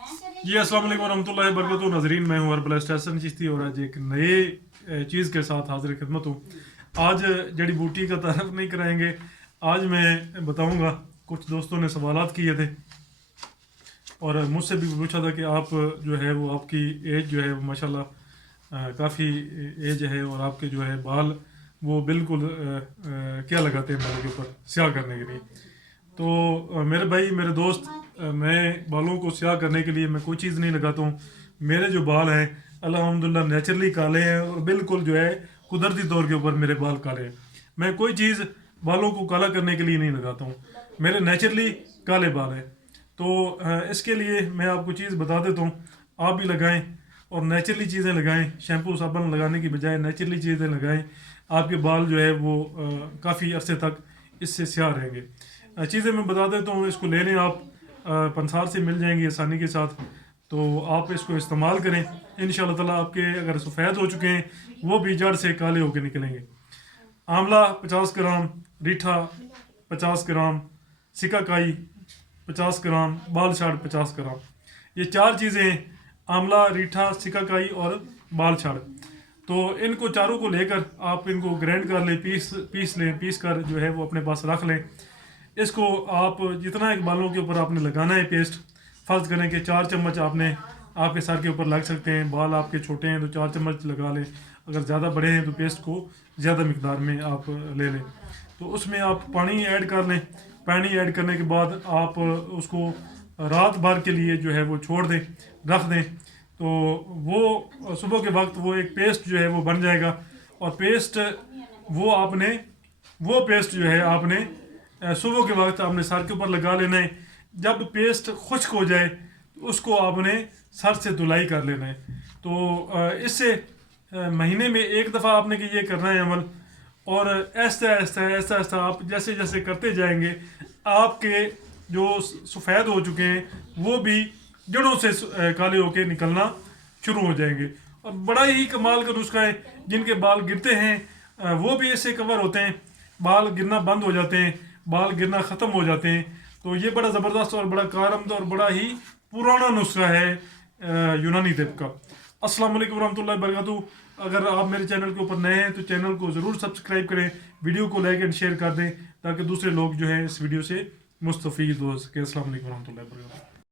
जी अस्सलाम वालेकुम रहमतुल्लाहि व बरकातहू नाज़रीन, मैं हूँ हर्बलिस्ट हसन चिश्ती और आज एक नए चीज़ के साथ हाजिर खिदमत हूँ। आज जड़ी बूटी का तारफ़ नहीं कराएंगे, आज मैं बताऊँगा। कुछ दोस्तों ने सवालात किए थे और मुझसे भी पूछा था कि आप जो है वो आपकी एज जो है वो माशाल्लाह काफ़ी एज है और आपके जो है बाल वो बिल्कुल क्या लगाते हैं बालों के ऊपर स्याह करने के लिए। तो मेरे भाई मेरे दोस्त, मैं बालों को स्याह करने के लिए मैं कोई चीज़ नहीं लगाता हूँ। मेरे जो बाल हैं अल्हम्दुलिल्लाह नेचुरली काले हैं और बिल्कुल जो है कुदरती तौर के ऊपर मेरे बाल काले हैं। मैं कोई चीज़ बालों को काला करने के लिए नहीं लगाता हूँ, मेरे नेचुरली काले बाल हैं। तो इसके लिए मैं आपको चीज़ बता देता हूँ, आप भी लगाएं और नेचुरली चीज़ें लगाएं। शैम्पू साबुन लगाने की बजाय नेचुरली चीज़ें लगाएं, आपके बाल जो है वो काफ़ी अरसे तक इससे स्याह रहेंगे। चीज़ें मैं बता देता हूँ, इसको ले लें आप, पंसार से मिल जाएंगी आसानी के साथ। तो आप इसको इस्तेमाल करें, इंशाअल्लाह ताला आपके अगर सफ़ेद हो चुके हैं वो भी जड़ से काले होकर निकलेंगे। आंवला 50 ग्राम, रीठा 50 ग्राम, सिकाकाई 50 ग्राम, बाल छाड़ 50 ग्राम। ये चार चीज़ें हैं, आंवला, रीठा, सिकाकाई और बाल छाड़। तो इनको चारों को लेकर आप इनको ग्राइंड कर लें, पीस कर जो है वो अपने पास रख लें। इसको आप जितना एक बालों के ऊपर आपने लगाना है पेस्ट, फ़र्ज़ करें कि 4 चम्मच आपने आपके सर के ऊपर लग सकते हैं। बाल आपके छोटे हैं तो 4 चम्मच लगा लें, अगर ज़्यादा बड़े हैं तो पेस्ट को ज़्यादा मिकदार में आप ले लें। तो उसमें आप पानी ऐड कर लें। पानी ऐड करने के बाद आप उसको रात भर के लिए जो है वो छोड़ दें, रख दें। तो वो सुबह के वक्त वो एक पेस्ट जो है वो बन जाएगा और वो पेस्ट जो है आपने सुबह के वक्त आपने सर के ऊपर लगा लेना है। जब पेस्ट खुश्क हो जाए तो उसको आपने सर से धुलाई कर लेना है। तो इससे महीने में एक दफ़ा आपने कि ये करना है अमल, और ऐसा आप जैसे जैसे करते जाएंगे आपके जो सफ़ेद हो चुके हैं वो भी जड़ों से काले होके निकलना शुरू हो जाएंगे। और बड़ा ही कमाल का नुस्खा है, जिनके बाल गिरते हैं वो भी इससे कवर होते हैं, बाल गिरना बंद हो जाते हैं, बाल गिरना ख़त्म हो जाते हैं। तो ये बड़ा ज़बरदस्त और बड़ा कारआमद और बड़ा ही पुराना नुस्खा है यूनानी तिब का। अस्सलाम वालेकुम रहमतुल्लाहि व बरकातहू। अगर आप मेरे चैनल के ऊपर नए हैं तो चैनल को ज़रूर सब्सक्राइब करें, वीडियो को लाइक एंड शेयर कर दें ताकि दूसरे लोग जो हैं इस वीडियो से मुस्तफ़ीद हो सके। अस्सलाम वालेकुम रहमतुल्लाहि व बरकातहू।